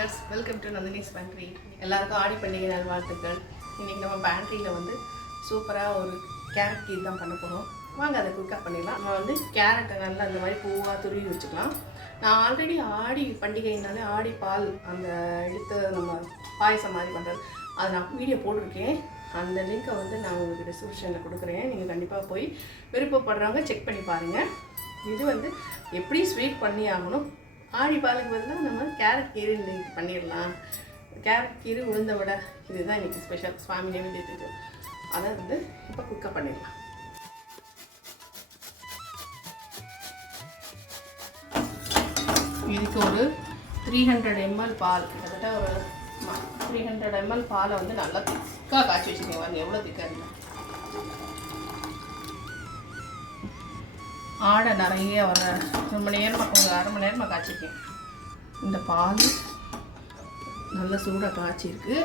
Viewers welcome to Nandini's pantry எல்லாருக்கும் ஆடி பண்டிகை நல்வாழ்த்துக்கள் இன்றைக்கி நம்ம பேண்ட்ரியில் வந்து சூப்பராக ஒரு கேரட் கீர் தான் பண்ண போகிறோம் வாங்க அதை குயிக்காக பண்ணிடலாம். நம்ம வந்து கேரட்டை நல்லா அந்த மாதிரி பூவாக துருவி வச்சுக்கலாம். நான் ஆல்ரெடி ஆடி பண்டிகைனாலே ஆடி பால் அந்த எடுத்து நம்ம பாயசம் மாதிரி பண்ணுறது அது நான் வீடியோ போட்டிருக்கேன். அந்த லிங்க்கை வந்து நான் உங்களுக்கு டிஸ்கிரிப்ஷனில் கொடுக்குறேன். நீங்கள் கண்டிப்பாக போய் விருப்பப்படுறவங்க செக் பண்ணி பாருங்கள் இது வந்து எப்படி ஸ்வீட் பண்ணி ஆகணும்? ஆடி பாலுக்கு பதிலாக நம்ம கேரட் கீரை இன்னைக்கு பண்ணிடலாம். கேரட் கீரை உளுந்த வடை இதுதான் இன்னைக்கு ஸ்பெஷல் சுவாமி நைவேத்தியத்துக்கு. அதை வந்து இப்போ குக்கப் பண்ணிடலாம். இதுக்கு ஒரு த்ரீ ஹண்ட்ரட் எம்எல் பால் கிட்டத்தட்ட ஒரு த்ரீ ஹண்ட்ரட் எம்எல் பாலை வந்து நல்லா திக்காக காய்ச்சி வச்சுக்கோங்க எவ்வளோ திக்காக ஆடை நிறைய வர ரொம்ப நேரமாக ஒரு அரை மணி நேரமாக காய்ச்சிருக்கேன். இந்த பால் நல்ல சூடாக காய்ச்சிருக்கு.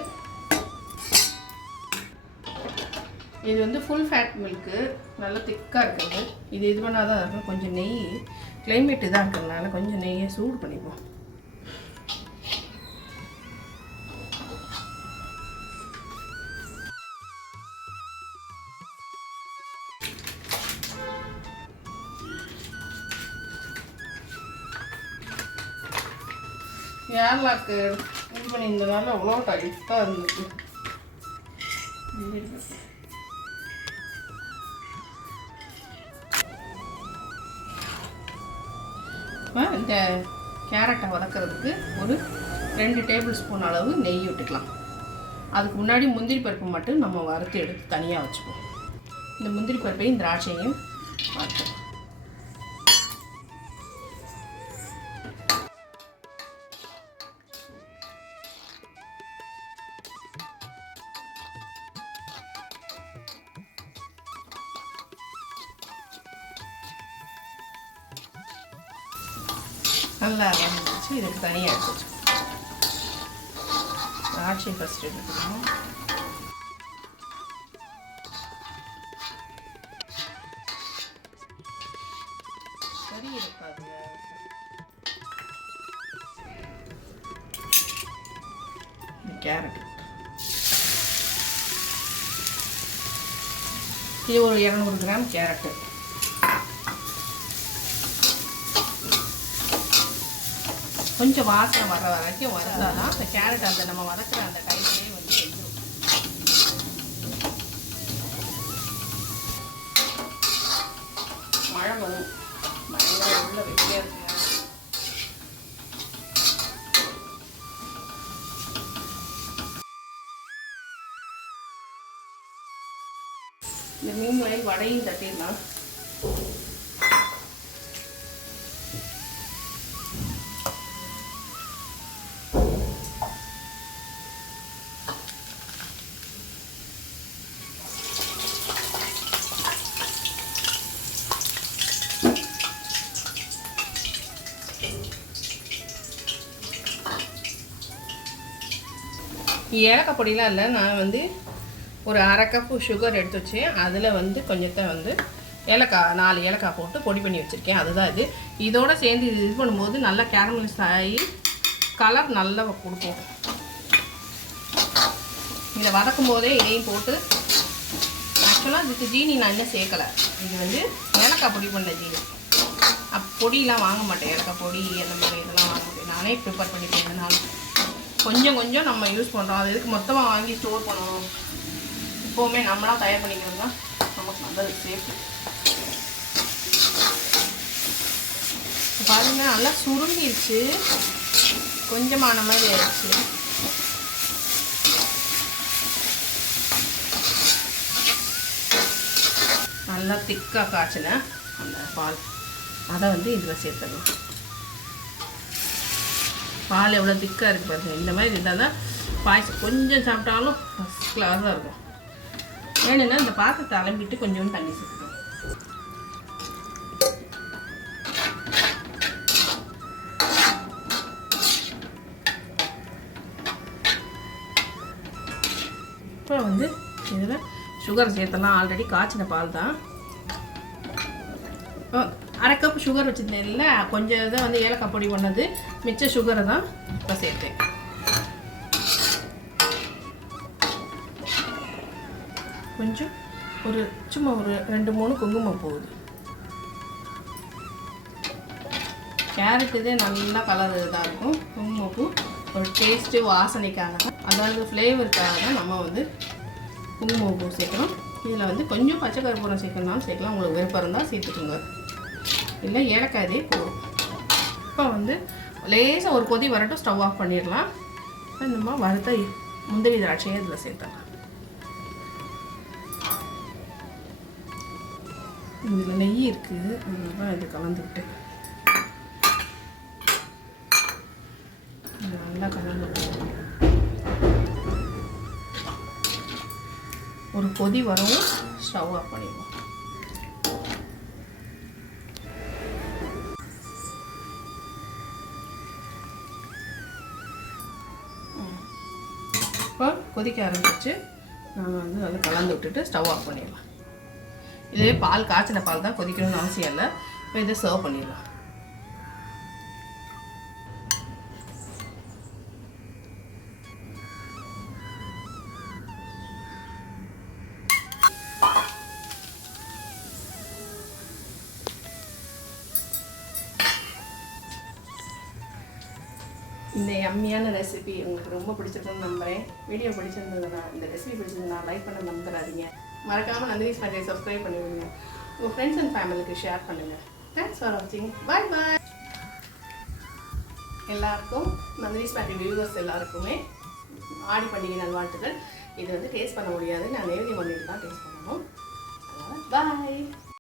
இது வந்து ஃபுல் ஃபேட் மில்க்கு நல்லா திக்காக இருக்குது இது இது பண்ணால் தான் இருக்கும். கொஞ்சம் நெய் கிளைமேட்டு தான் இருக்கிறதுனால கொஞ்சம் நெய்யை சூடு பண்ணிப்போம். ஏர்லாக்கு இது பண்ணியிருந்தனால அவ்வளோ டைட்டாக இருந்துச்சு. இப்போ இந்த கேரட்டை வதக்கிறதுக்கு ஒரு ரெண்டு டேபிள் ஸ்பூன் அளவு நெய் விட்டுக்கலாம். அதுக்கு முன்னாடி முந்திரி பருப்பு மட்டும் நம்ம வறுத்து எடுத்து தனியாக வச்சுப்போம். இந்த முந்திரி பருப்பையும் திராட்சையும் வறுத்து நல்லா வந்துச்சு இதுக்கு தனியாக எடுத்து வச்சுக்கணும் திராட்சை ஃபஸ்ட் எடுத்துக்கணும். சரி இருக்காது கேரட். இது ஒரு இரநூறு கிராம் கேரட்டு. கொஞ்சம் வாசனை வர வரைக்கும் வறுத்தால் தான் அந்த கேரட் அந்த நம்ம வதக்குற அந்த கையிலே வந்து வெந்துடும் மழை வரும். பயங்கர உள்ள வெட்டியாக இருக்கு. இந்த மீன் வயல் வடையும் தட்டிடலாம். ஏலக்காய் பொடியெலாம் இல்லை. நான் வந்து ஒரு அரை கப்பு சுகர் எடுத்து வச்சேன். அதில் வந்து கொஞ்சத்தை வந்து ஏலக்காய் நாலு ஏலக்காய் போட்டு பொடி பண்ணி வச்சுருக்கேன். அதுதான் இது. இதோடு சேர்ந்து இது இது பண்ணும்போது நல்லா கேரமலைஸ் ஆகி கலர் நல்லா கொடுக்கும். இதை வதக்கும் போதே இதையும் போட்டு ஆக்சுவலாக இதுக்கு ஜீனி நான் இன்னும் சேர்க்கலை. இது வந்து ஏலக்காய் பொடி பண்ண ஜீனி. அப் பொடியெலாம் வாங்க மாட்டேன். ஏலக்காய் பொடி அந்த மாதிரி இதெல்லாம் வாங்க மாட்டேன். நானே ப்ரிப்பேர் பண்ணிட்டேன் இதனால கொஞ்சம் கொஞ்சம் நம்ம யூஸ் பண்ணுறோம் அது எதுக்கு மொத்தமாக வாங்கி ஸ்டோர் பண்ணணும்? இப்போவுமே நம்மளாம் தயார் பண்ணிக்கிறது தான் நமக்கு நல்லது சேஃப்டி பாருங்கள் நல்லா சுருங்கிருச்சு. கொஞ்சமான மாதிரி ஆயிடுச்சு. நல்லா திக்காக காய்ச்சின அந்த பால். அதை வந்து இதில் சேர்த்துடலாம். பால் எவ்வளோ திக்காக இருக்குது பாருங்கள் இந்த மாதிரி இருந்தால் தான் பாயசம் கொஞ்சம் சாப்பிட்டாலும் ஃபஸ்ட் கிளாஸாக இருக்கும். வேணும்னா இந்த பாத்திரத்தை அலம்பிட்டு கொஞ்சம் தண்ணி சேர்த்துக்கணும் இப்போ வந்து இதில் சுகர் சேர்த்தலாம். ஆல்ரெடி காய்ச்சின பால் தான். அரை கப் சுகர் வச்சுருந்தேன்ல கொஞ்சம் இதை வந்து ஏலக்காய் பொடி பண்ணது. மிச்ச சுகரை தான் இப்போ சேர்த்தேன். கொஞ்சம் ஒரு சும்மா ஒரு ரெண்டு மூணு குங்குமம் போகுது. கேரட் இதே நல்லா கலர் இதாக இருக்கும். குங்குமப்பூ ஒரு டேஸ்ட்டு வாசனைக்காக அதாவது ஃப்ளேவருக்காக தான் நம்ம வந்து குங்குமம் பூ சேர்க்கணும் இதில் வந்து கொஞ்சம் பச்சை கருப்பூரம் சேர்க்கணும்னாலும் சேர்க்கலாம். உங்களுக்கு விருப்பம் இருந்தால் சேர்த்துக்கோங்க. இல்லை ஏலக்காய் இதே போதும். இப்போ வந்து லேசாக ஒரு கொதி வரட்டும் ஸ்டவ் ஆஃப் பண்ணிடலாம். இப்போ நம்ம வறுத்த முந்திரி திராட்சையை இதில் சேர்த்துடலாம். இதில் நெய் இருக்குது அதனால இது கலந்துக்கிட்டு நல்லா கலந்து ஒரு கொதி வரவும் ஸ்டவ் ஆஃப் பண்ணிடுவோம். இப்போ கொதிக்க ஆரம்பிச்சு நம்ம வந்து அதை கலந்து விட்டுட்டு ஸ்டவ் ஆஃப் பண்ணிடலாம். இதுவே பால் காய்ச்சின பால் தான் கொதிக்கணும்னு அவசியம் இல்லை. இப்போ இதை சர்வ் பண்ணிடலாம். இந்த எம்மியான ரெசிபி உங்களுக்கு ரொம்ப பிடிச்சிருக்குன்னு நம்புகிறேன் வீடியோ பிடிச்சிருந்ததுன்னா இந்த ரெசிபி பிடிச்சிருந்தா லைக் பண்ண மறந்துடாதீங்க மறக்காமல் நந்தினிஸ் பண்ணி சப்ஸ்கிரைப் பண்ணிவிடுங்க உங்கள் ஃப்ரெண்ட்ஸ் அண்ட் ஃபேமிலிக்கு ஷேர் பண்ணுங்கள் தேங்க்ஸ் ஃபார் வாட்சிங் பாய் பாய் எல்லாருக்கும் நந்தினி பேட்டரி வியூவர்ஸ் எல்லாருக்குமே ஆடி பண்டிகை நல்வாழ்த்துக்கள். இது வந்து டேஸ்ட் பண்ண முடியாது. நான் நேரடி பண்ணிட்டு தான் டேஸ்ட் பண்ணணும். பாய்